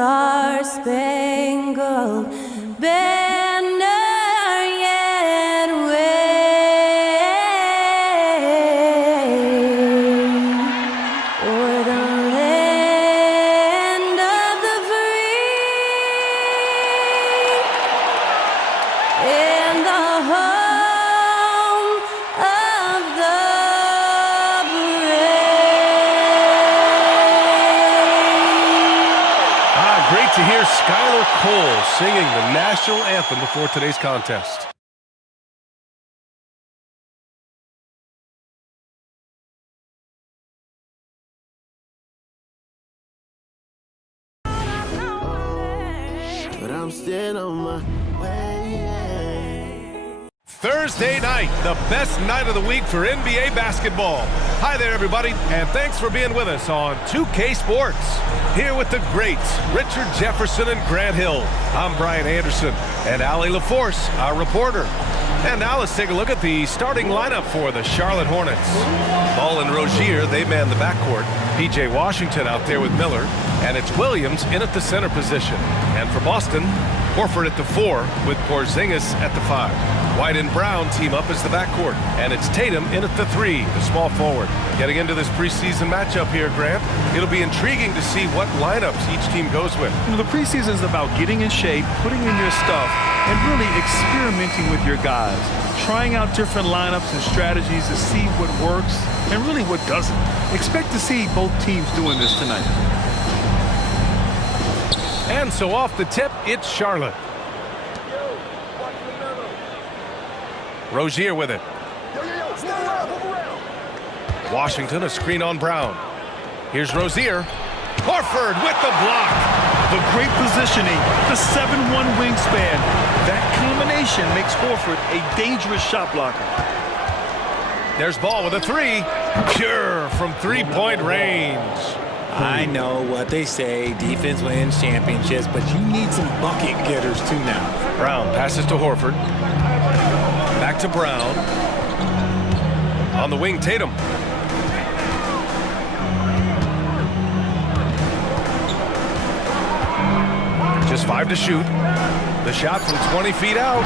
star-spangled banner yet wave o'er the land of the free and the home of the Great to hear Skylar Cole singing the national anthem before today's contest. But I'm still on my way. Thursday night, the best night of the week for NBA basketball. Hi there, everybody, and thanks for being with us on 2K Sports. Here with the greats, Richard Jefferson and Grant Hill. I'm Brian Anderson, and Allie LaForce, our reporter. And now let's take a look at the starting lineup for the Charlotte Hornets. Ball and Rozier, they man the backcourt. P.J. Washington out there with Miller, and it's Williams in at the center position. And for Boston, Horford at the 4 with Porzingis at the 5. White and Brown team up as the backcourt, and it's Tatum in at the 3, the small forward. Getting into this preseason matchup here, Grant, it'll be intriguing to see what lineups each team goes with. You know, the preseason is about getting in shape, putting in your stuff, and really experimenting with your guys, trying out different lineups and strategies to see what works and really what doesn't. Expect to see both teams doing this tonight. And so off the tip, it's Charlotte. Rozier with it. Washington, a screen on Brown. Here's Rozier. Horford with the block. The great positioning, the 7'1" wingspan. That combination makes Horford a dangerous shot blocker. There's Ball with a 3. Pure from three-point range. I know what they say, defense wins championships, but you need some bucket getters too now. Brown passes to Horford. Back to Brown. On the wing, Tatum. Just 5 to shoot. The shot from 20 feet out.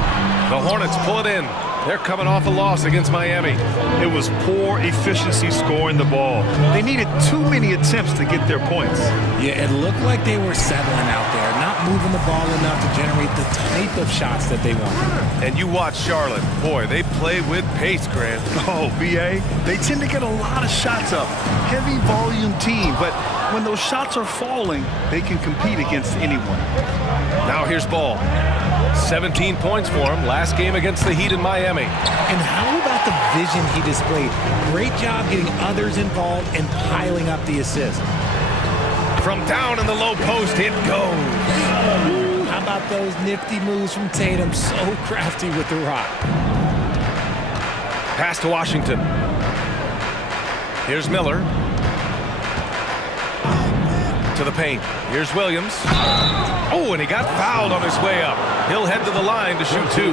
The Hornets pull it in. They're coming off a loss against Miami. It was poor efficiency scoring the ball. They needed too many attempts to get their points. Yeah, it looked like they were settling out there, not moving the ball enough to generate the type of shots that they want. And you watch Charlotte. Boy, they play with pace, Grant. Oh, B.A., they tend to get a lot of shots up. Heavy volume team, but when those shots are falling, they can compete against anyone. Now here's Ball. 17 points for him last game against the Heat in Miami. And how about the vision he displayed? Great job getting others involved and piling up the assist. From down in the low post, it goes. How about those nifty moves from Tatum? So crafty with the rock. Pass to Washington. Here's Miller. To the paint. Here's Williams. Oh, and he got fouled on his way up. He'll head to the line to shoot 2.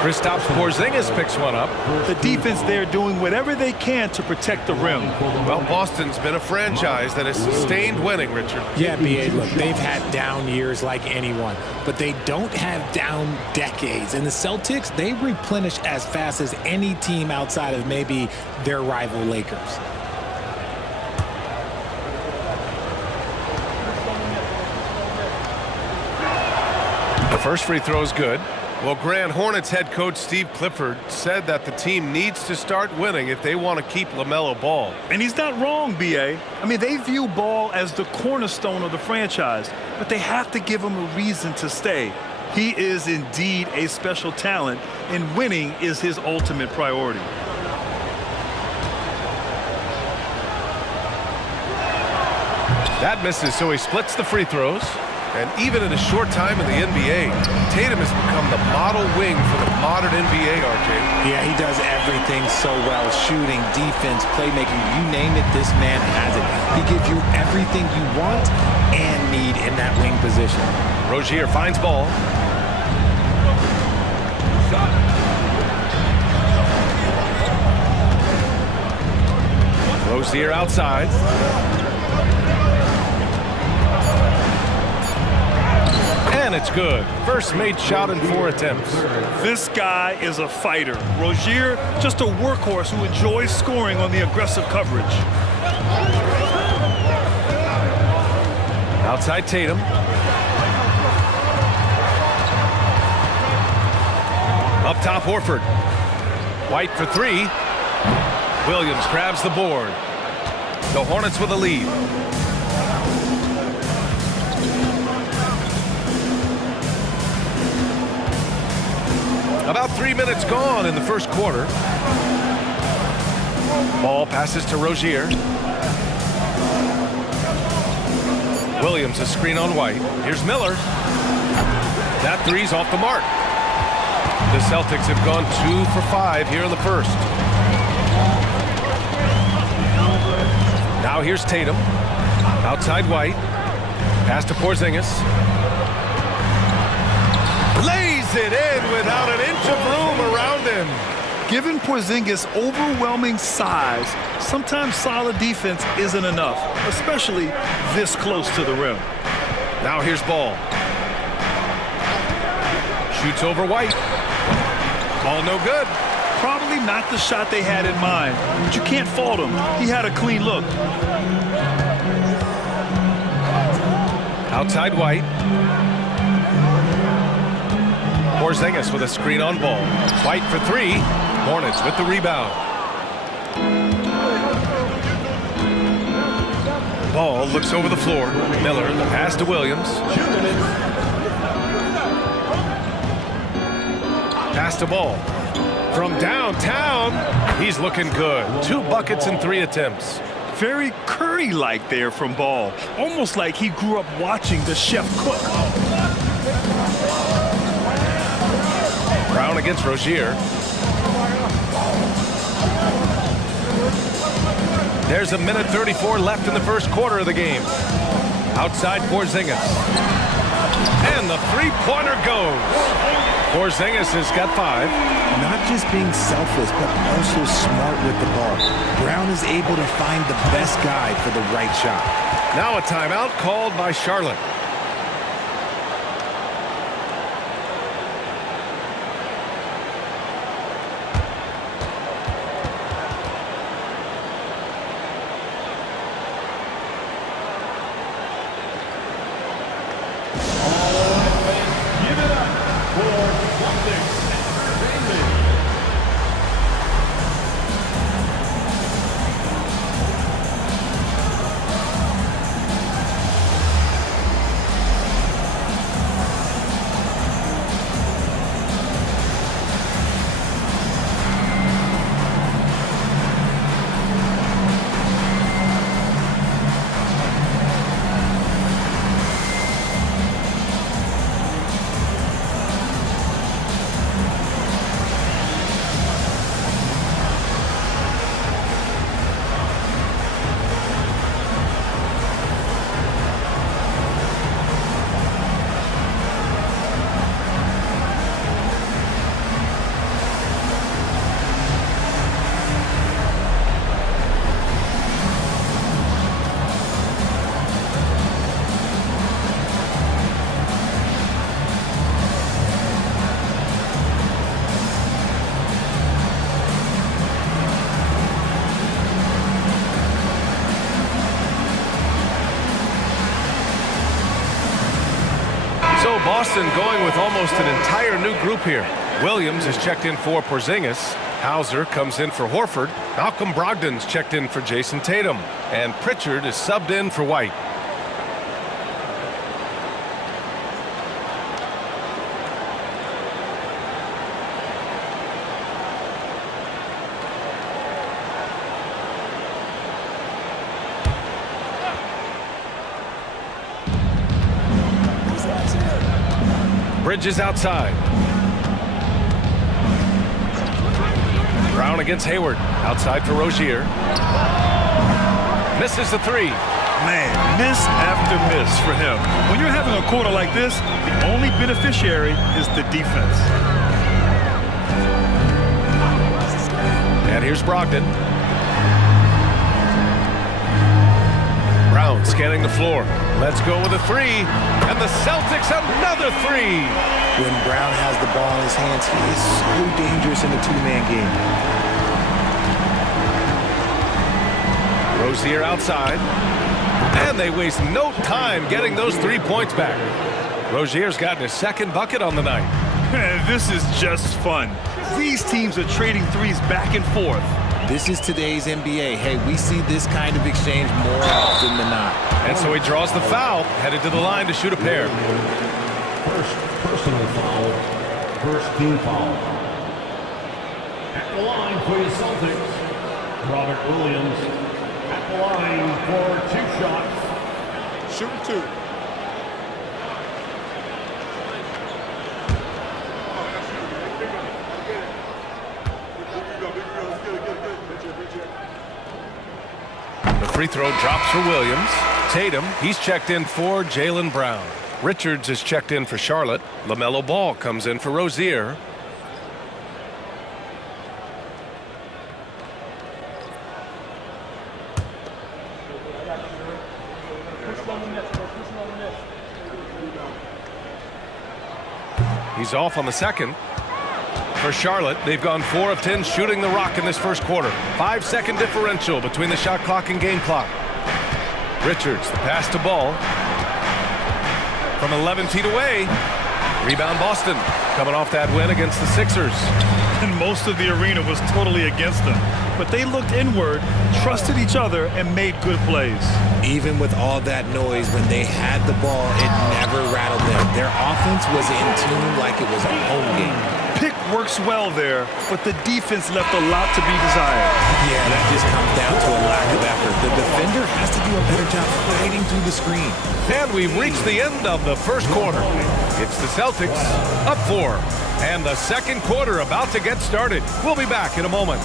Kristaps Porzingis picks one up. The defense there doing whatever they can to protect the rim. Well, Boston's been a franchise that has sustained winning, Richard. Yeah, B.A., look, they've had down years like anyone, but they don't have down decades. And the Celtics, they replenish as fast as any team outside of maybe their rival Lakers. The first free throw is good. Well, Grant, Hornets head coach Steve Clifford said that the team needs to start winning if they want to keep LaMelo Ball. And he's not wrong, B.A. I mean, they view Ball as the cornerstone of the franchise, but they have to give him a reason to stay. He is indeed a special talent, and winning is his ultimate priority. That misses, so he splits the free throws. And even in a short time in the NBA, Tatum has become the model wing for the modern NBA, RJ. Yeah, he does everything so well. Shooting, defense, playmaking, you name it, this man has it. He gives you everything you want and need in that wing position. Rozier finds Ball. Rozier outside. it's good. First made shot in 4 attempts. This guy is a fighter. Rozier, just a workhorse who enjoys scoring on the aggressive coverage. Outside Tatum. Up top, Horford. White for 3. Williams grabs the board. The Hornets with a lead. About 3 minutes gone in the first quarter. Ball passes to Rozier. Williams a screen on White. Here's Miller. That three's off the mark. The Celtics have gone 2 for 5 here in the first. Now here's Tatum. Outside White. Pass to Porzingis. Lays it in without an inch of room around him. Given Porzingis' overwhelming size, sometimes solid defense isn't enough, especially this close to the rim. Now here's Ball. Shoots over White. Ball no good. Probably not the shot they had in mind, but you can't fault him. He had a clean look. Outside White. Porzingis with a screen on Ball. White for 3. Hornets with the rebound. Ball looks over the floor. Miller, the pass to Williams. Pass to Ball. From downtown, he's looking good. 2 buckets in 3 attempts. Very Curry-like there from Ball. Almost like he grew up watching the chef cook. Brown against Rozier. There's a minute 34 left in the first quarter of the game. Outside Porzingis. And the three-pointer goes. Porzingis has got 5. Not just being selfless, but also smart with the ball. Brown is able to find the best guy for the right shot. Now a timeout called by Charlotte. Boston going with almost an entire new group here. Williams is checked in for Porzingis. Hauser comes in for Horford. Malcolm Brogdon's checked in for Jason Tatum. And Pritchard is subbed in for White. Bridges outside. Brown against Hayward. Outside for Rozier. Misses the 3. Man, miss after miss for him. When you're having a quarter like this, the only beneficiary is the defense. And here's Brogdon. Brown scanning the floor. Let's go with a three. And the Celtics another three. When Brown has the ball in his hands, he is so dangerous in a two-man game. Rozier outside. And they waste no time getting those 3 points back. Rozier's gotten his second bucket on the night. This is just fun. These teams are trading threes back and forth. This is today's NBA. Hey, we see this kind of exchange more often than not. And so he draws the foul, headed to the line to shoot a pair. First personal foul, first team foul. At the line for the Celtics, Robert Williams. At the line for 2 shots. Shooting 2. The free throw drops for Williams. Tatum, he's checked in for Jaylen Brown. Richards is checked in for Charlotte. LaMelo Ball comes in for Rozier. He's off on the second. For Charlotte, they've gone 4 of 10 shooting the rock in this first quarter. 5-second differential between the shot clock and game clock. Richards, the pass to Ball. From 11 feet away. Rebound Boston. Coming off that win against the Sixers. And most of the arena was totally against them. But they looked inward, trusted each other, and made good plays. Even with all that noise, when they had the ball, it never rattled them. Their offense was in tune like it was a home game. Pick works well there, but the defense left a lot to be desired. Yeah, that just comes down to a lack of effort. The defender has to do a better job fighting through the screen. And we've reached the end of the first quarter. It's the Celtics up 4. And the second quarter about to get started. We'll be back in a moment.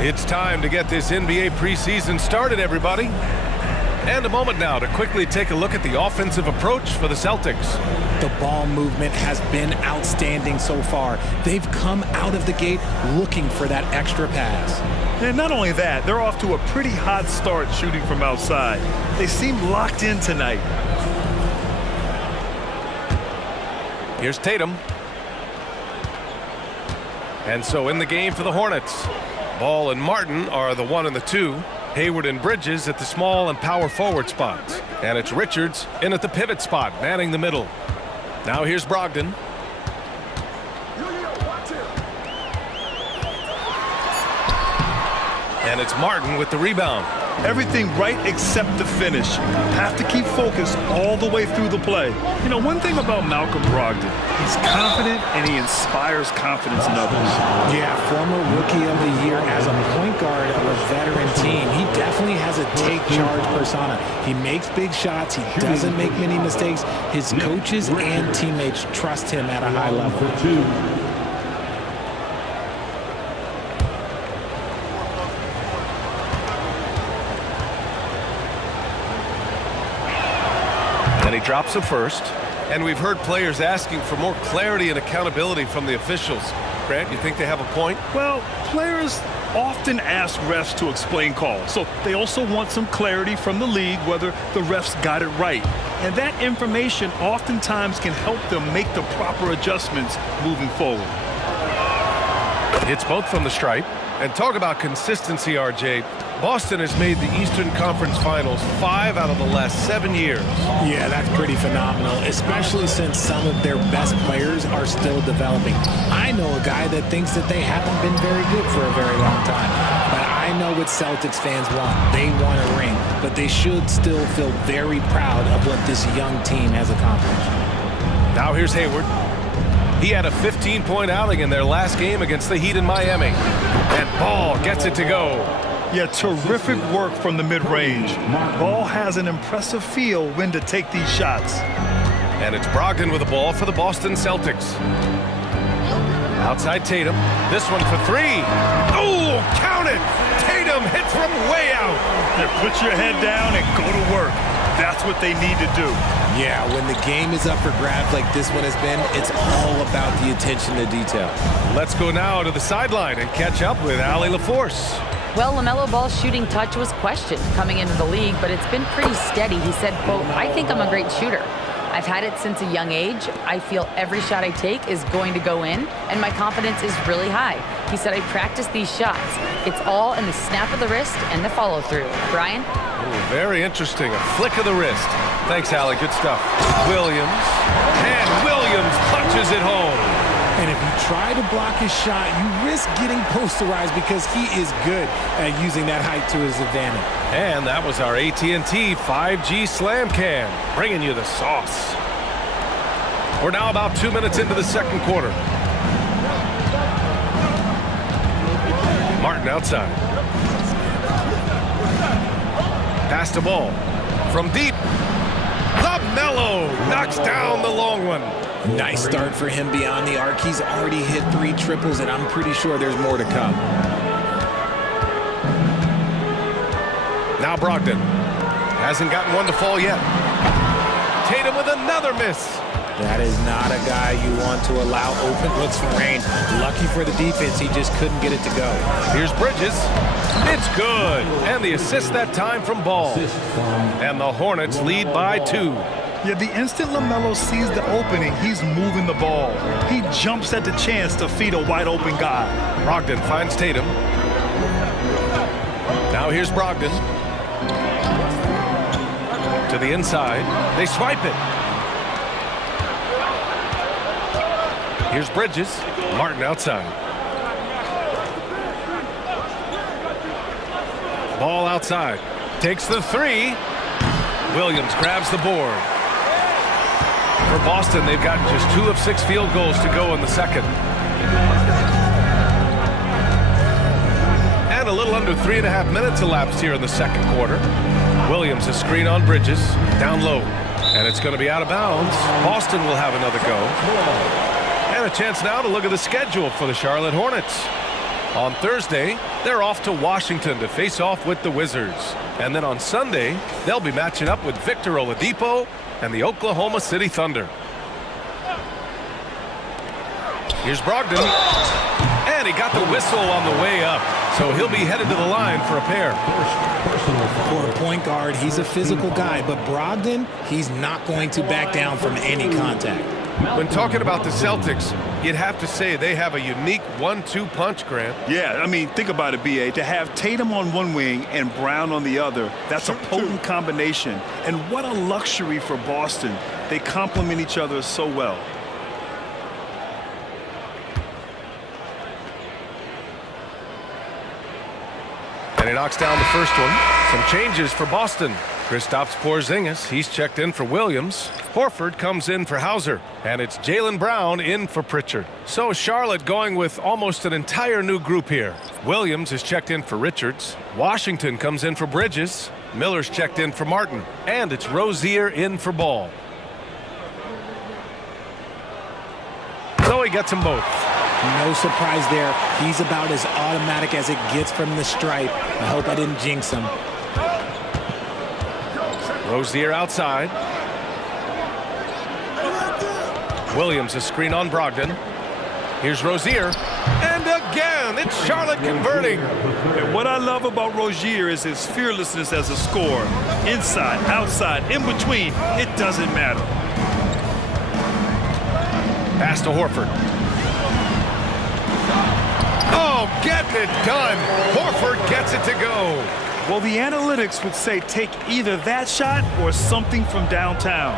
It's time to get this NBA preseason started, everybody. And a moment now to quickly take a look at the offensive approach for the Celtics. The ball movement has been outstanding so far. They've come out of the gate looking for that extra pass. And not only that, they're off to a pretty hot start shooting from outside. They seem locked in tonight. Here's Tatum. And so in the game for the Hornets. Ball and Martin are the 1 and the 2. Hayward and Bridges at the small and power forward spots. And it's Richards in at the pivot spot, manning the middle. Now here's Brogdon. And it's Martin with the rebound. Everything right except the finish. Have to keep focused all the way through the play. You know, one thing about Malcolm Brogdon, he's confident and he inspires confidence in others. Yeah, former Rookie of the Year as a point guard of a veteran team. He definitely has a take charge persona. He makes big shots. He doesn't make many mistakes. His coaches and teammates trust him at a high level. And he drops a first. And we've heard players asking for more clarity and accountability from the officials. Grant, you think they have a point? Well, players often ask refs to explain calls. So they also want some clarity from the league whether the refs got it right. And that information oftentimes can help them make the proper adjustments moving forward. It's both from the stripe. And talk about consistency, RJ. Boston has made the Eastern Conference Finals 5 out of the last 7 years. Yeah, that's pretty phenomenal, especially since some of their best players are still developing. I know a guy that thinks that they haven't been very good for a very long time. But I know what Celtics fans want. They want a ring, but they should still feel very proud of what this young team has accomplished. Now here's Hayward. He had a 15-point outing in their last game against the Heat in Miami. And Ball gets it to go. Yeah, terrific work from the mid-range. Ball has an impressive feel when to take these shots. And it's Brogdon with the ball for the Boston Celtics. Outside Tatum. This one for three. Oh, count it! Tatum hits from way out. Yeah, put your head down and go to work. That's what they need to do. Yeah, when the game is up for grabs like this one has been, it's all about the attention to detail. Let's go now to the sideline and catch up with Allie LaForce. Well, LaMelo Ball's shooting touch was questioned coming into the league, but it's been pretty steady. He said, quote, "I think I'm a great shooter. I've had it since a young age. I feel every shot I take is going to go in, and my confidence is really high." He said, "I practice these shots. It's all in the snap of the wrist and the follow-through." Brian? Ooh, very interesting. A flick of the wrist. Thanks, Allie. Good stuff. Williams. And Williams punches it home. And if you try to block his shot, you risk getting posterized because he is good at using that height to his advantage. And that was our AT&T 5G Slam Cam, bringing you the sauce. We're now about 2 minutes into the second quarter. Martin outside. Pass the ball. From deep. LaMelo knocks down the long one. Nice start for him beyond the arc. He's already hit 3 triples, and I'm pretty sure there's more to come. Now Brogdon. Hasn't gotten one to fall yet. Tatum with another miss. That is not a guy you want to allow open looks from range. Lucky for the defense, he just couldn't get it to go. Here's Bridges. It's good. And the assist that time from Ball. And the Hornets lead by 2. Yeah, the instant LaMelo sees the opening, he's moving the ball. He jumps at the chance to feed a wide-open guy. Brogdon finds Tatum. Now here's Brogdon. To the inside. They swipe it. Here's Bridges. Martin outside. Ball outside. Takes the 3. Williams grabs the board. For Boston, they've gotten just 2 of 6 field goals to go in the second. And a little under 3.5 minutes elapsed here in the second quarter. Williams a screen on Bridges. Down low. And it's going to be out of bounds. Boston will have another go. And a chance now to look at the schedule for the Charlotte Hornets. On Thursday, they're off to Washington to face off with the Wizards. And then on Sunday, they'll be matching up with Victor Oladipo and the Oklahoma City Thunder. Here's Brogdon. And he got the whistle on the way up. So he'll be headed to the line for a pair. For a point guard, he's a physical guy, but Brogdon, he's not going to back down from any contact. When talking about the Celtics, you'd have to say they have a unique 1-2 punch, Grant. Yeah, I mean, think about it, B.A. To have Tatum on one wing and Brown on the other, that's a potent combination. And what a luxury for Boston. They complement each other so well. And he knocks down the first one. Some changes for Boston. Kristaps Porzingis, he's checked in for Williams. Horford comes in for Hauser. And it's Jaylen Brown in for Pritchard. So Charlotte going with almost an entire new group here. Williams is checked in for Richards. Washington comes in for Bridges. Miller's checked in for Martin. And it's Rozier in for Ball. So he gets them both. No surprise there. He's about as automatic as it gets from the stripe. I hope I didn't jinx him. Rozier outside. Williams a screen on Brogdon. Here's Rozier. And again, it's Charlotte converting. And what I love about Rozier is his fearlessness as a scorer. Inside, outside, in between, it doesn't matter. Pass to Horford. Oh, getting it done. Horford gets it to go. Well, the analytics would say take either that shot or something from downtown.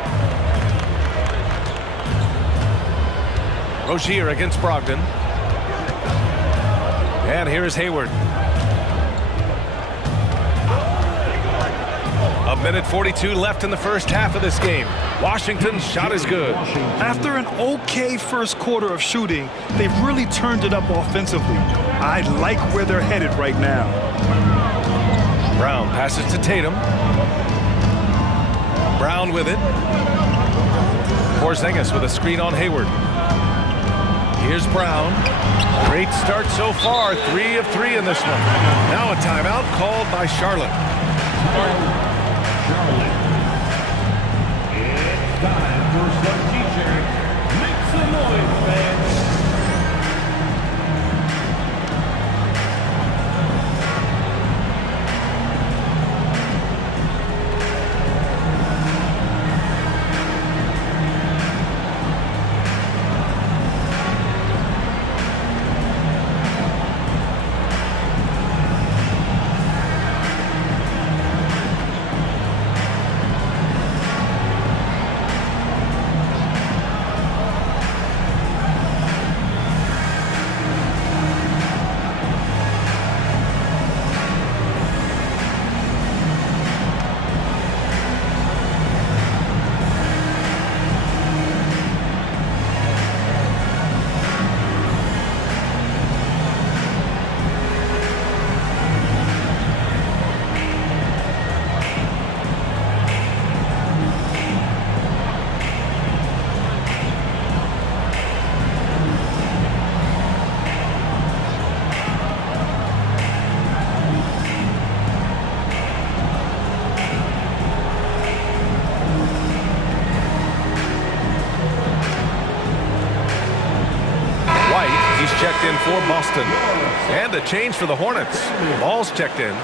Rozier against Brogdon. And here is Hayward. A minute 42 left in the first half of this game. Washington's shot is good. After an okay first quarter of shooting, they've really turned it up offensively. I like where they're headed right now. Brown passes to Tatum. Brown with it. Porzingis with a screen on Hayward. Here's Brown. Great start so far. 3 of 3 in this one. Now a timeout called by Charlotte. Charlotte. It's time for some t-shirts. Make some noise, fans. Checked in for Boston. And a change for the Hornets. Ball's checked in.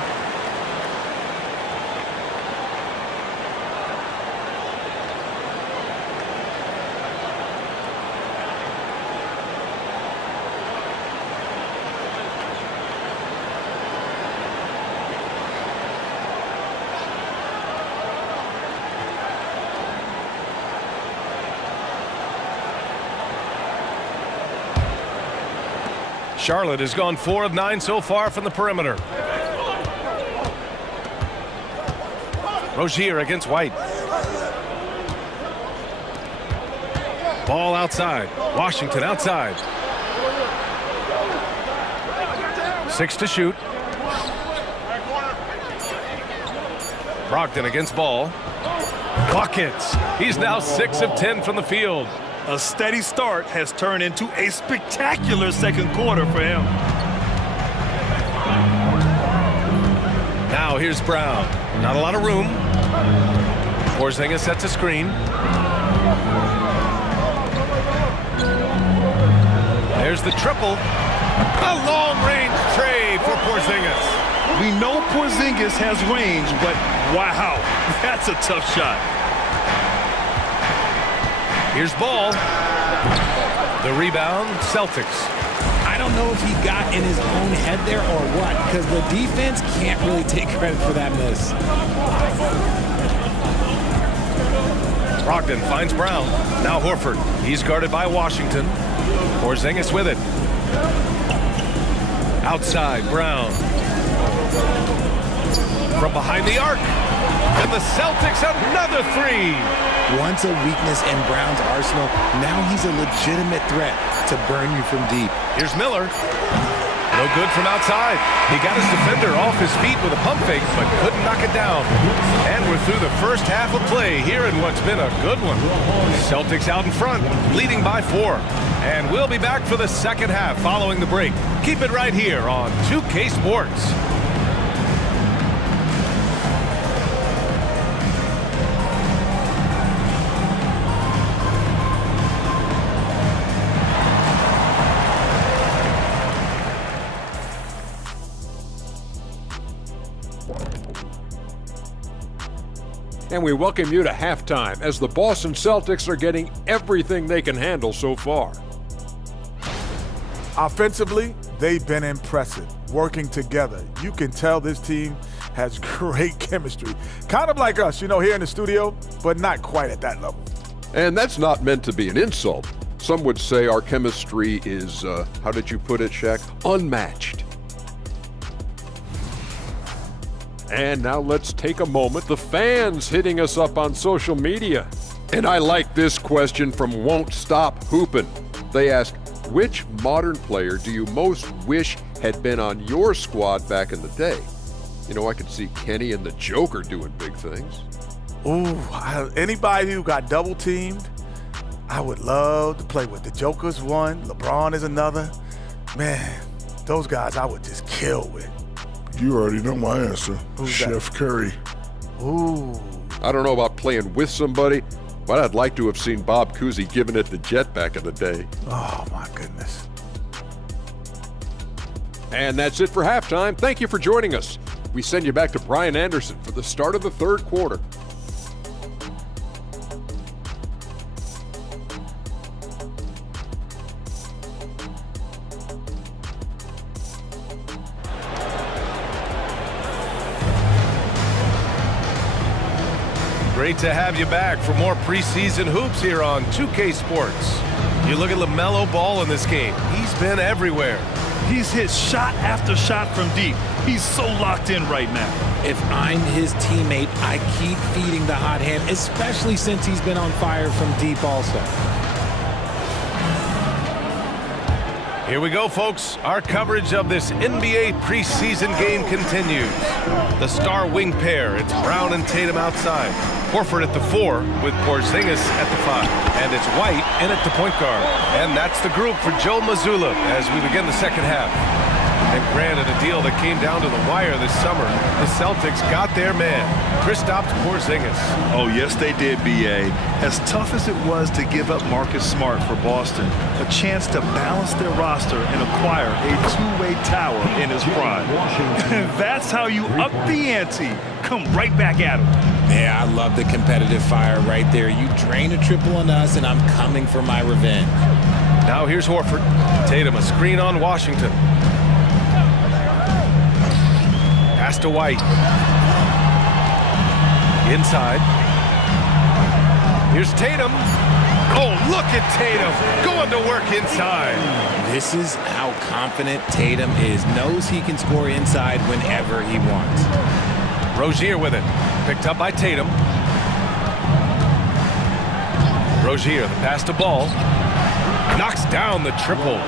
Charlotte has gone 4 of 9 so far from the perimeter. Rozier against White. Ball outside. Washington outside. 6 to shoot. Brogdon against Ball. Buckets. He's now 6 of 10 from the field. A steady start has turned into a spectacular second quarter for him. Now here's Brown. Not a lot of room. Porzingis sets a screen. There's the triple. A long-range tray for Porzingis. We know Porzingis has range, but wow, that's a tough shot. Here's Ball. The rebound, Celtics. I don't know if he got in his own head there or what, because the defense can't really take credit for that miss. Brogdon finds Brown. Now Horford. He's guarded by Washington. Porzingis with it. Outside, Brown. From behind the arc. And the Celtics another 3. Once a weakness in Brown's arsenal, now he's a legitimate threat to burn you from deep. Here's Miller. No good from outside. He got his defender off his feet with a pump fake, but couldn't knock it down. And we're through the first half of play here in what's been a good one. Celtics out in front, leading by 4. And we'll be back for the second half following the break. Keep it right here on 2K Sports. And we welcome you to halftime as the Boston Celtics are getting everything they can handle so far. Offensively, they've been impressive, working together. You can tell this team has great chemistry. Kind of like us, here in the studio, but not quite at that level. And that's not meant to be an insult. Some would say our chemistry is, how did you put it, Shaq? Unmatched. And now let's take a moment. The fans hitting us up on social media. And I like this question from Won't Stop Hoopin'. They ask, which modern player do you most wish had been on your squad back in the day? You know, I could see Kenny and the Joker doing big things. Ooh, anybody who got double-teamed, I would love to play with. The Joker's one, LeBron is another. Man, those guys I would just kill with. You already know my answer. Who's Chef Curry. Ooh. I don't know about playing with somebody, but I'd like to have seen Bob Cousy giving it the jet back in the day. Oh, my goodness. And that's it for halftime. Thank you for joining us. We send you back to Brian Anderson for the start of the third quarter. Great to have you back for more preseason hoops here on 2K Sports. You look at LaMelo Ball in this game. He's been everywhere. He's hit shot after shot from deep. He's so locked in right now. If I'm his teammate, I keep feeding the hot hand, especially since he's been on fire from deep also. Here we go, folks. Our coverage of this NBA preseason game continues. The star wing pair, it's Brown and Tatum outside. Horford at the 4 with Porzingis at the 5. And it's White in at the point guard. And that's the group for Joe Mazzulla as we begin the second half. And granted, a deal that came down to the wire this summer. The Celtics got their man, Kristaps Porzingis. Oh, yes, they did, B.A. As tough as it was to give up Marcus Smart for Boston, a chance to balance their roster and acquire a two-way tower in his prime. That's how you up the ante. Come right back at him. Yeah, I love the competitive fire right there. You drain a triple on us, and I'm coming for my revenge. Now here's Horford. Tatum, a screen on Washington. Pass to White. Inside. Here's Tatum. Oh, look at Tatum going to work inside. This is how confident Tatum is. Knows he can score inside whenever he wants. Rozier with it. Picked up by Tatum. Rozier, the pass to Ball. Knocks down the triple.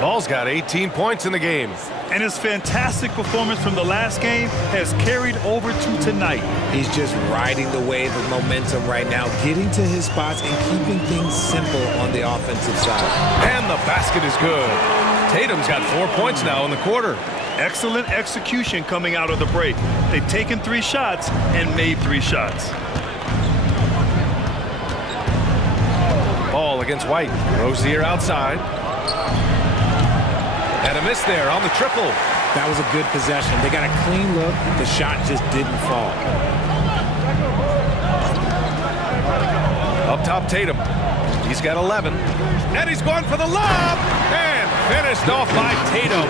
Ball's got 18 points in the game. And his fantastic performance from the last game has carried over to tonight. He's just riding the wave of momentum right now, getting to his spots and keeping things simple on the offensive side. And the basket is good. Tatum's got 4 points now in the quarter. Excellent execution coming out of the break. They've taken 3 shots and made 3 shots. Ball against White. Rozier outside. And a miss there on the triple. That was a good possession. They got a clean look. The shot just didn't fall. Up top, Tatum. He's got 11. And he's going for the lob. And finished off by Tatum.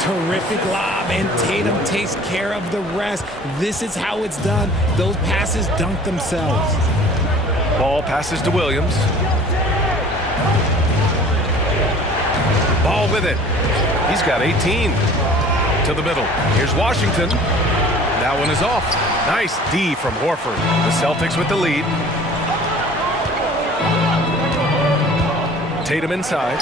Terrific lob, and Tatum takes care of the rest. This is how it's done. Those passes dunk themselves. Ball passes to Williams. Ball with it. He's got 18. To the middle. Here's Washington. That one is off. Nice D from Horford. The Celtics with the lead. Tatum inside.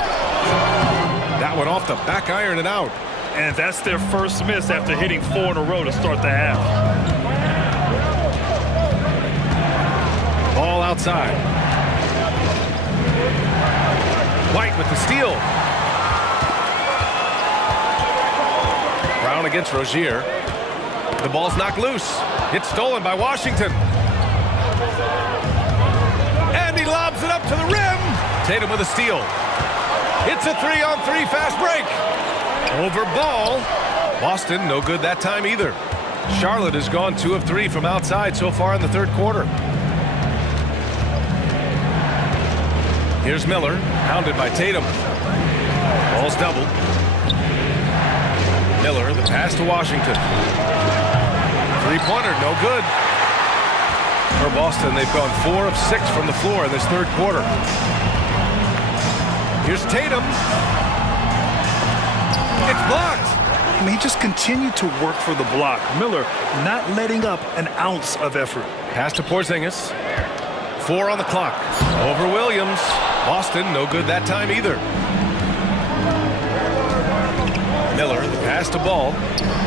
That one off the back iron and out. And that's their first miss after hitting 4 in a row to start the half. Ball outside. White with the steal. Brown against Rozier. The ball's knocked loose. It's stolen by Washington. And he lobs it up to the rim. Tatum with a steal. It's a 3-on-3 fast break. Over Ball. Boston, no good that time either. Charlotte has gone 2 of 3 from outside so far in the third quarter. Here's Miller, hounded by Tatum. Ball's doubled. Miller, the pass to Washington. Three-pointer, no good. For Boston, they've gone 4 of 6 from the floor in this third quarter. Here's Tatum. It's blocked. I mean, he just continued to work for the block. Miller not letting up an ounce of effort. Pass to Porzingis. 4 on the clock. Over Williams. Boston, no good that time either. Miller, the pass pass to Ball.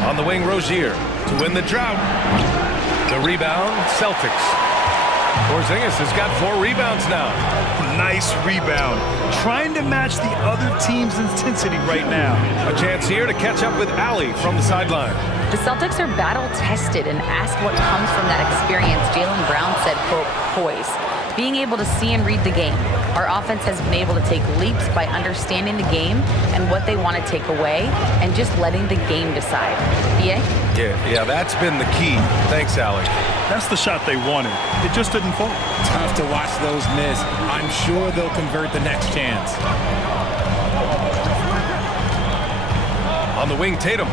On the wing, Rozier to win the drought. The rebound, Celtics. Porzingis has got 4 rebounds now. Nice rebound. Trying to match the other team's intensity right now. A chance here to catch up with Allie from the sideline. The Celtics are battle-tested, and asked what comes from that experience, Jaylen Brown said, quote, poise. Being able to see and read the game. Our offense has been able to take leaps by understanding the game and what they want to take away and just letting the game decide. BA? Yeah, that's been the key. Thanks, Allie. That's the shot they wanted. It just didn't fall. Tough to watch those miss. I'm sure they'll convert the next chance. On the wing, Tatum.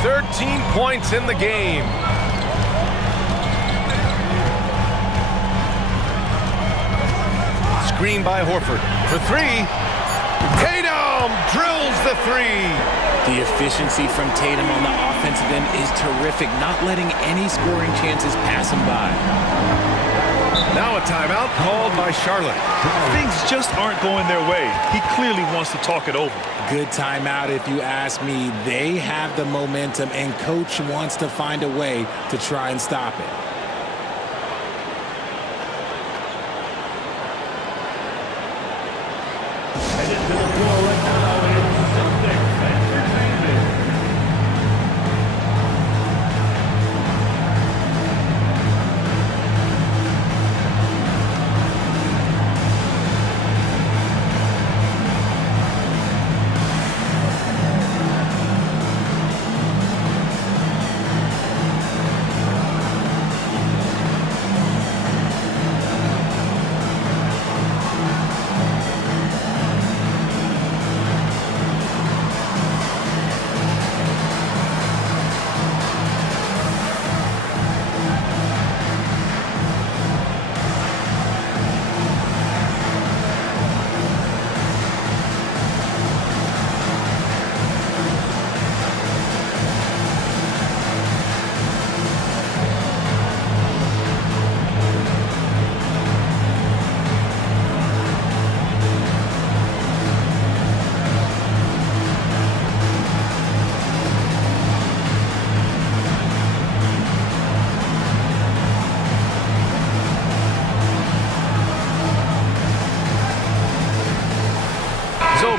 13 points in the game. Screen by Horford for 3. Tatum drills the 3. The efficiency from Tatum on the offensive end is terrific, not letting any scoring chances pass him by. Now a timeout called by Charlotte. Things just aren't going their way. He clearly wants to talk it over. Good timeout if you ask me. They have the momentum, and coach wants to find a way to try and stop it.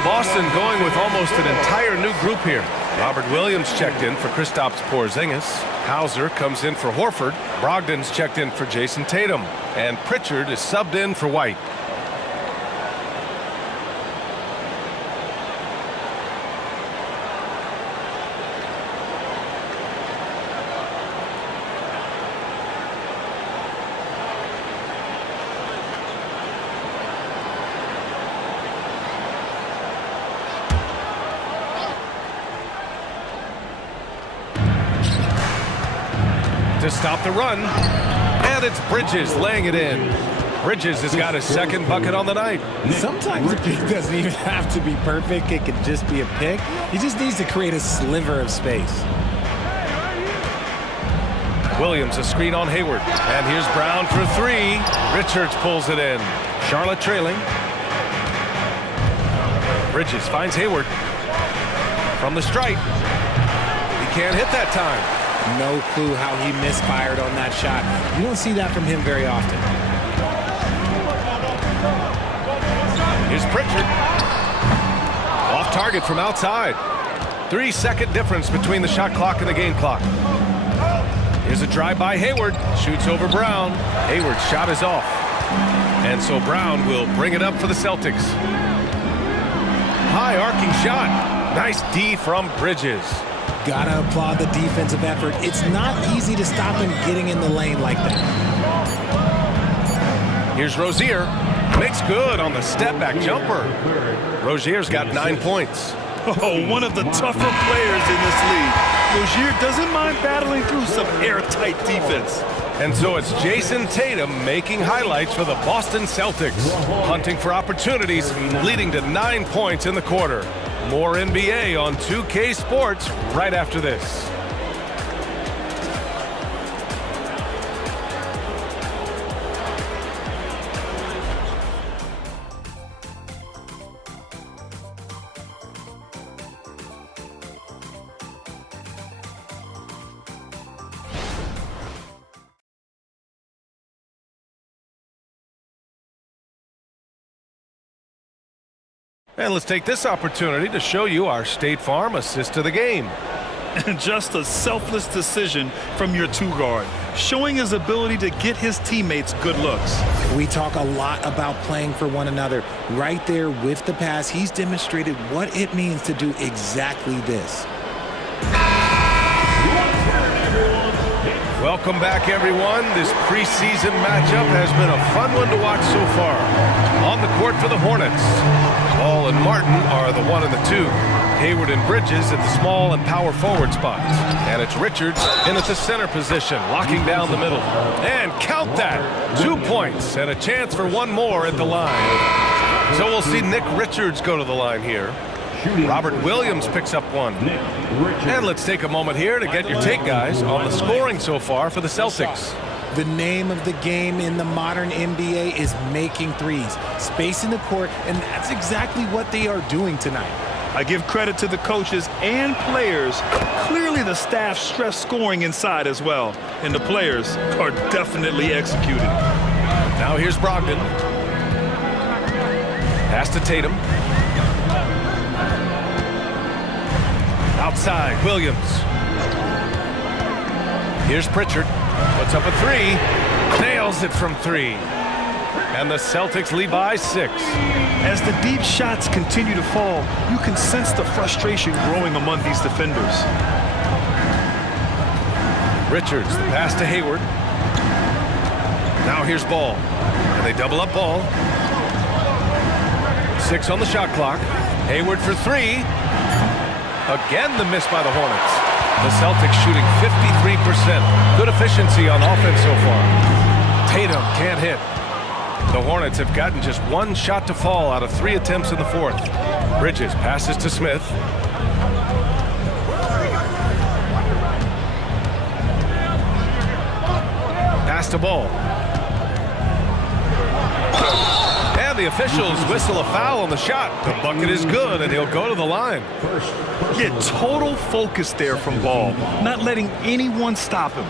Boston going with almost an entire new group here. Robert Williams checked in for Kristaps Porzingis. Hauser comes in for Horford. Brogdon's checked in for Jason Tatum. And Pritchard is subbed in for White. To stop the run, and it's Bridges laying it in. Bridges has got his second bucket on the night. Sometimes a pick doesn't even have to be perfect. It could just be a pick. He just needs to create a sliver of space. Williams a screen on Hayward, and here's Brown for 3. Richards pulls it in. Charlotte trailing. Bridges finds Hayward from the stripe. He can't hit that time. No clue how he misfired on that shot. You don't see that from him very often. Here's Pritchard. Off target from outside. 3-second difference between the shot clock and the game clock. Here's a drive by Hayward. Shoots over Brown. Hayward's shot is off. And so Brown will bring it up for the Celtics. High arcing shot. Nice D from Bridges. Gotta applaud the defensive effort. It's not easy to stop him getting in the lane like that. Here's Rozier. Makes good on the step-back jumper. Rozier's got 9 points. Oh, one of the tougher players in this league. Rozier doesn't mind battling through some airtight defense. And so it's Jason Tatum making highlights for the Boston Celtics. Hunting for opportunities, leading to 9 points in the quarter. More NBA on 2K Sports right after this. And let's take this opportunity to show you our State Farm assist of the game. Just a selfless decision from your two-guard, showing his ability to get his teammates good looks. We talk a lot about playing for one another. Right there with the pass, he's demonstrated what it means to do exactly this. Welcome back, everyone. This preseason matchup has been a fun one to watch so far. On the court for the Hornets, Ball and Martin are the 1 and the 2. Hayward and Bridges at the small and power forward spots. And it's Richards in at the center position, locking down the middle. And count that, 2 points and a chance for one more at the line. So we'll see Nick Richards go to the line here. Robert Williams picks up one. And let's take a moment here to get your take, guys, on the scoring so far for the Celtics. The name of the game in the modern NBA is making threes, spacing the court, and that's exactly what they are doing tonight. I give credit to the coaches and players. Clearly the staff stressed scoring inside as well, and the players are definitely executing. Now here's Brogdon. Pass to Tatum. Outside, Williams. Here's Pritchard. Puts up a 3. Nails it from 3. And the Celtics lead by 6. As the deep shots continue to fall, you can sense the frustration growing among these defenders. Richards, the pass to Hayward. Now here's Ball. And they double up Ball. 6 on the shot clock. Hayward for 3. Again, the miss by the Hornets. The Celtics shooting 53%. Good efficiency on offense so far. Tatum can't hit. The Hornets have gotten just 1 shot to fall out of 3 attempts in the 4th. Bridges passes to Smith. Pass to Ball. And the officials whistle a foul on the shot. The bucket is good, and he'll go to the line. Get total focus there from Ball, not letting anyone stop him.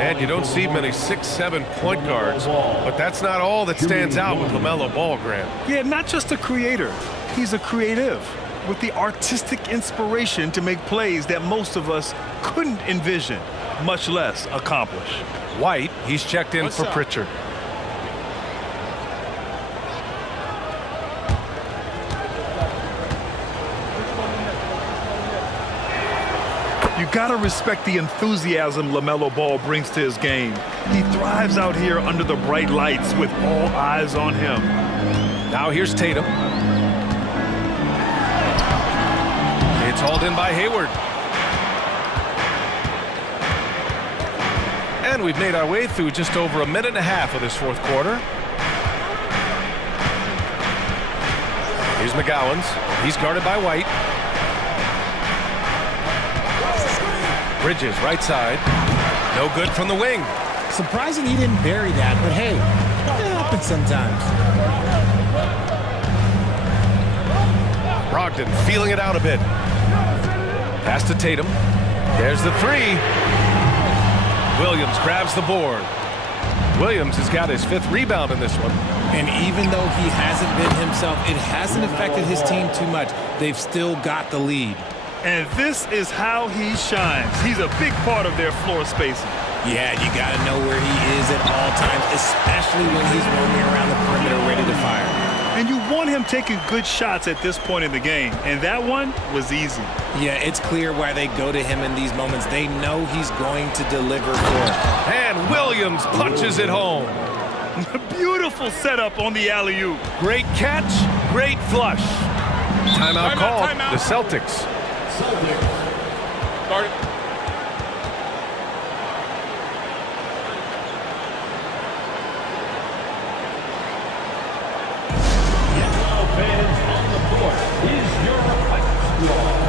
And you don't see many 6'7" point guards, but that's not all that stands out with LaMelo Ball, Grant. Yeah, not just a creator. He's a creative with the artistic inspiration to make plays that most of us couldn't envision, much less accomplish. White, he's checked in for Pritchard. You gotta respect the enthusiasm LaMelo Ball brings to his game. He thrives out here under the bright lights with all eyes on him. Now here's Tatum. It's hauled in by Hayward. And we've made our way through just over 1.5 minutes of this 4th quarter. Here's McGowan's. He's guarded by White. Bridges, right side. No good from the wing. Surprising he didn't bury that, but hey, it happens sometimes. Brogdon feeling it out a bit. Pass to Tatum. There's the 3. Williams grabs the board. Williams has got his 5th rebound in this one. And even though he hasn't been himself, it hasn't affected his team too much. They've still got the lead. And this is how he shines. He's a big part of their floor spacing. Yeah, you got to know where he is at all times, especially when he's roaming around the perimeter ready to fire. And you want him taking good shots at this point in the game, and that one was easy. Yeah, it's clear why they go to him in these moments. They know he's going to deliver for them. And Williams punches it home. Beautiful setup on the alley-oop. Great catch, great flush. Timeout called. The Celtics. Start it. Now, fans on the court, is your fight squad.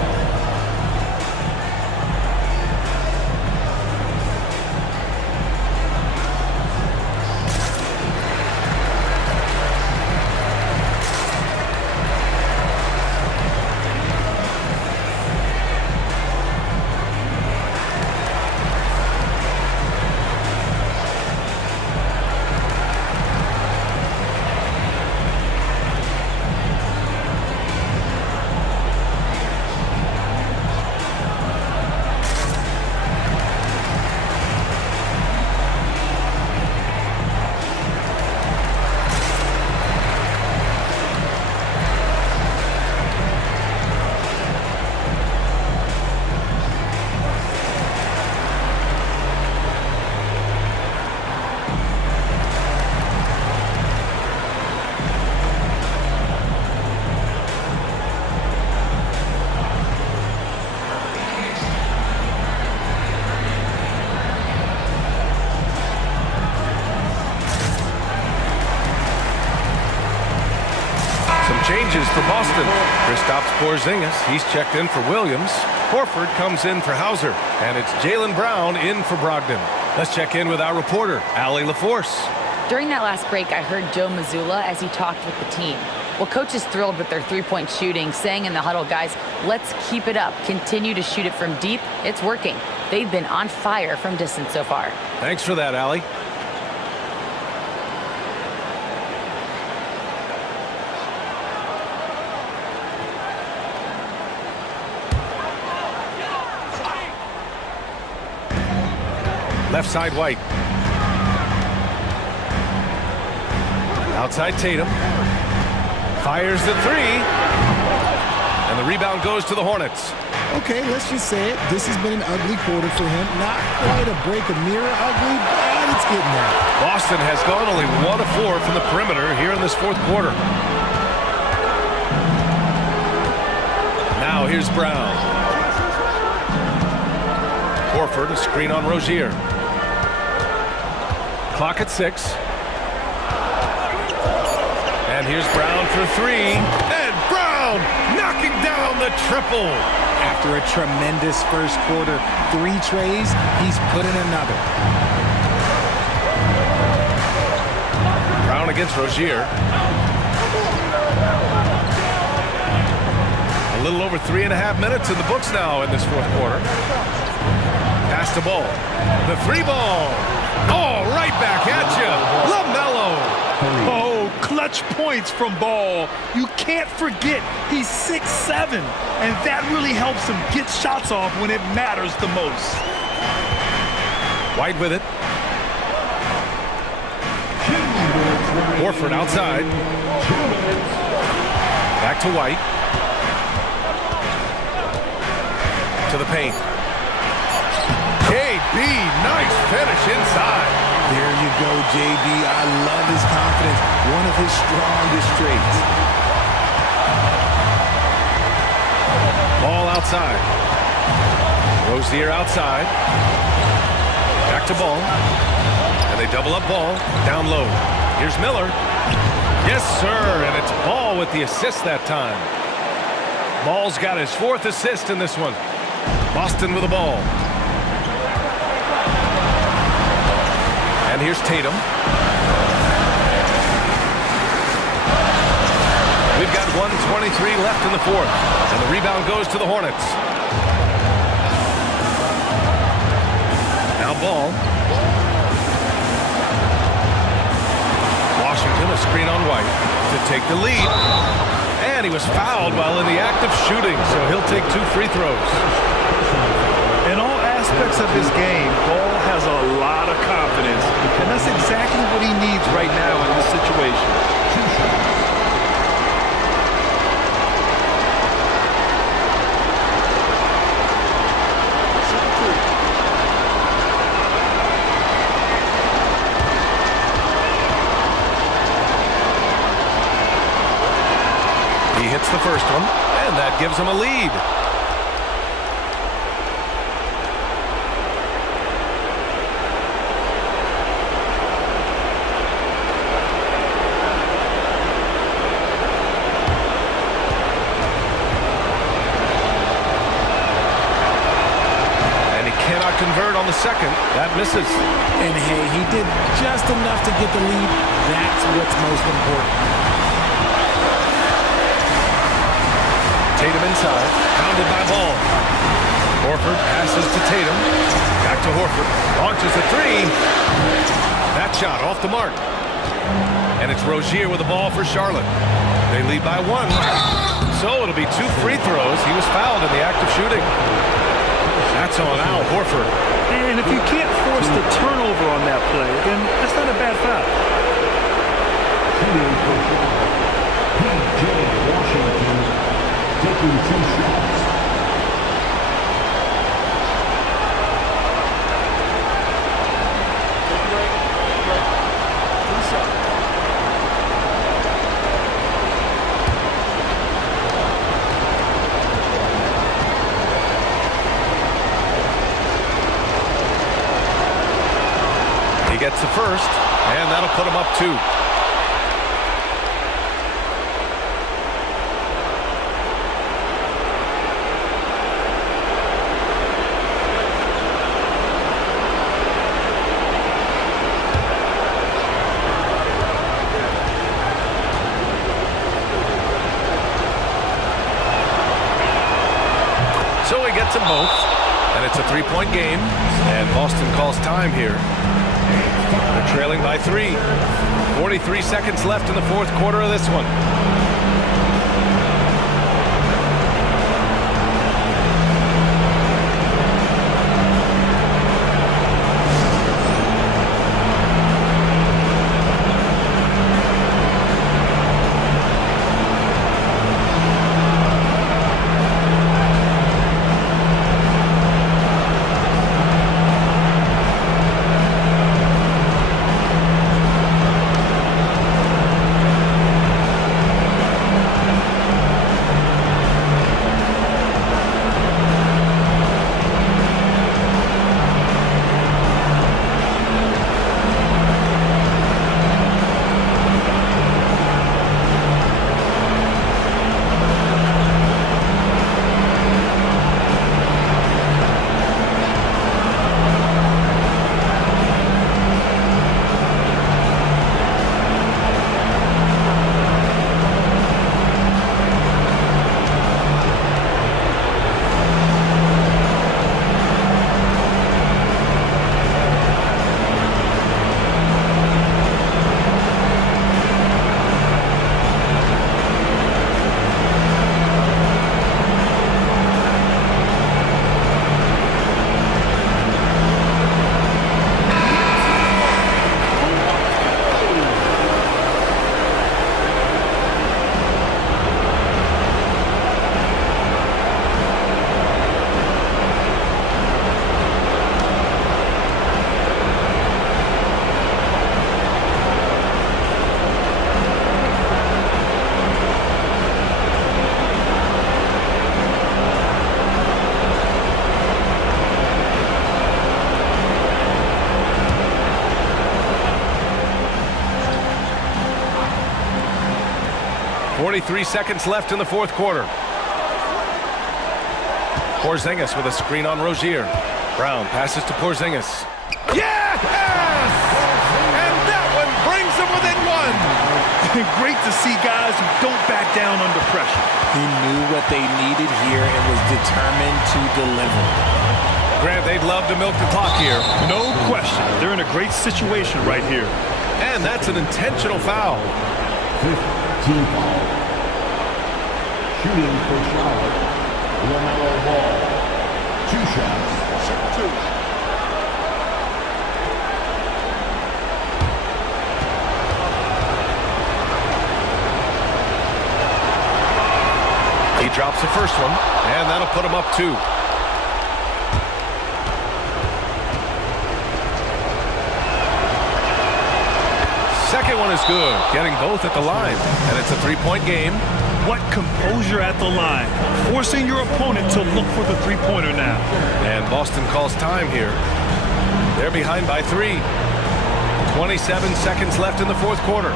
Changes for Boston. Kristaps Porzingis, he's checked in for Williams. Horford comes in for Hauser. And it's Jaylen Brown in for Brogdon. Let's check in with our reporter, Allie LaForce. During that last break, I heard Joe Mazzulla as he talked with the team. Well, coach is thrilled with their three-point shooting, saying in the huddle, guys, let's keep it up. Continue to shoot it from deep. It's working. They've been on fire from distance so far. Thanks for that, Allie. Left side, White. Outside, Tatum. Fires the three. And the rebound goes to the Hornets. Okay, let's just say it. This has been an ugly quarter for him. Not quite a break a mirror ugly, but it's getting there. Boston has gone only 1 of 4 from the perimeter here in this fourth quarter. Now here's Brown. Horford, a screen on Rozier. Clock at 6. And here's Brown for 3. And Brown knocking down the triple. After a tremendous first quarter, 3 trays, he's put in another. Brown against Rozier. A little over 3.5 minutes in the books now in this fourth quarter. Pass the ball. The 3-ball. Oh, right back at you. LaMelo. Oh, clutch points from Ball. You can't forget he's 6'7", and that really helps him get shots off when it matters the most. White with it. Horford outside. Back to White. To the paint. KB, nice finish inside. There you go, JB. I love his confidence. One of his strongest traits. Ball outside. Rozier outside. Back to Ball. And they double up Ball. Down low. Here's Miller. Yes, sir. And it's Ball with the assist that time. Ball's got his 4th assist in this one. Boston with the ball. And here's Tatum. We've got 1:23 left in the fourth. And the rebound goes to the Hornets. Now Ball. Washington, a screen on White to take the lead. And he was fouled while in the act of shooting, so he'll take 2 free throws. In all aspects of his game, Ball has a lot of confidence, and that's exactly what he needs right now in this situation. He hits the first one, and that gives him a lead. Convert on the second. That misses. And hey, he did just enough to get the lead. That's what's most important. Tatum inside. Pounded by Ball. Horford passes to Tatum. Back to Horford. Launches a 3. That shot off the mark. And it's Rozier with the ball for Charlotte. They lead by 1. So it'll be 2 free throws. He was fouled in the act of shooting. That's on Al Horford. And if you can't force the turnover on that play, then that's not a bad foul. Washington taking 2 shots. Gets the first, and that'll put him up 2. he gets them both. And it's a three-point game. And Boston calls time here. They're trailing by 3. 43 seconds left in the fourth quarter of this one. Three seconds left in the fourth quarter. Porzingis with a screen on Rozier. Brown passes to Porzingis. Yes! And that one brings them within 1. Great to see guys who don't back down under pressure. He knew what they needed here and was determined to deliver. Grant, they'd love to milk the clock here. No question. They're in a great situation right here. And that's an intentional foul. 15 foul. Shooting for Charlotte, LaMelo Ball. 2 shots. Shoot 2. He drops the first one, and that'll put him up 2. Second one is good, getting both at the line, and it's a 3-point game. What composure at the line, forcing your opponent to look for the three-pointer now. And Boston calls time here. They're behind by 3. 27 seconds left in the fourth quarter.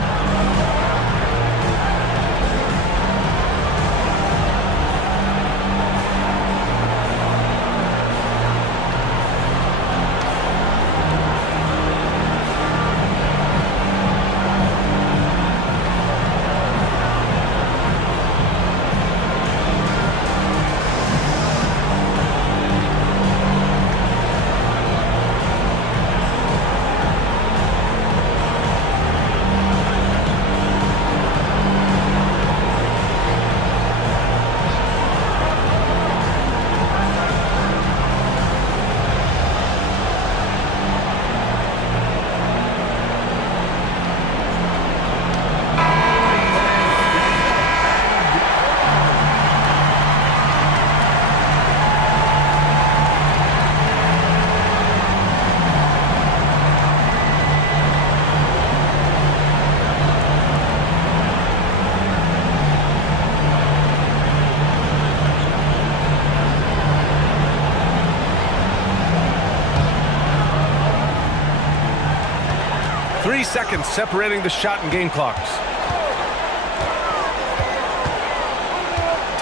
Seconds separating the shot and game clocks.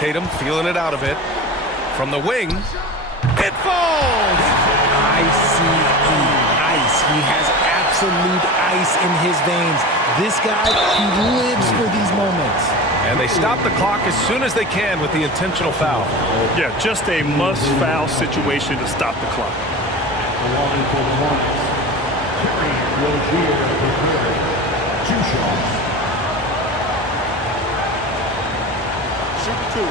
Tatum feeling it out a bit. From the wing, it falls! ICE. He has absolute ice in his veins. This guy, he lives for these moments. And they stop the clock as soon as they can with the intentional foul. Yeah, just a must-foul situation to stop the clock. The line for the Hornets. Terry Rozier prepared. 2 shots. Shoot 2.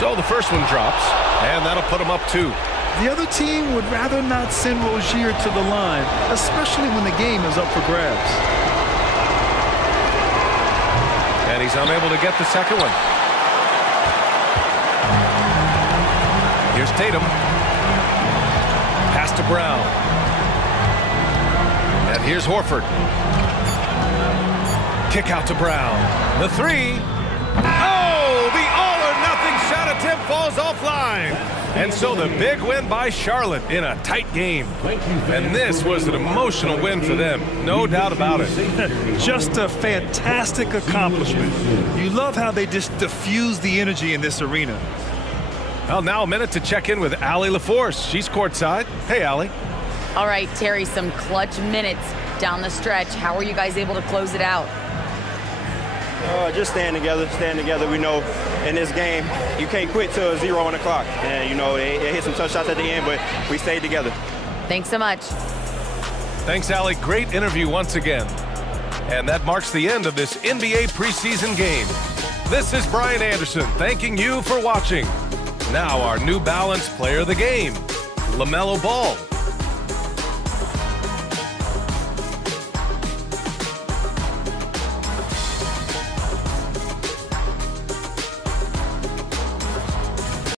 So the first one drops, and that'll put them up 2. The other team would rather not send Rozier to the line, especially when the game is up for grabs. And he's unable to get the second one. Here's Tatum. Pass to Brown. And here's Horford. Kick out to Brown. The 3. Oh, the all-or-nothing shot attempt falls offline. And so the big win by Charlotte in a tight game. And this was an emotional win for them, no doubt about it. Just a fantastic accomplishment. You love how they just diffuse the energy in this arena. Well, now a minute to check in with Allie LaForce. She's courtside. Hey, Allie. All right, Terry, some clutch minutes down the stretch. How are you guys able to close it out? Just staying together. We know in this game, you can't quit till 0 on the clock. And, you know, they hit some tough shots at the end, but we stayed together. Thanks so much. Thanks, Allie. Great interview once again. And that marks the end of this NBA preseason game. This is Brian Anderson thanking you for watching. Now our New Balance player of the game, LaMelo Ball.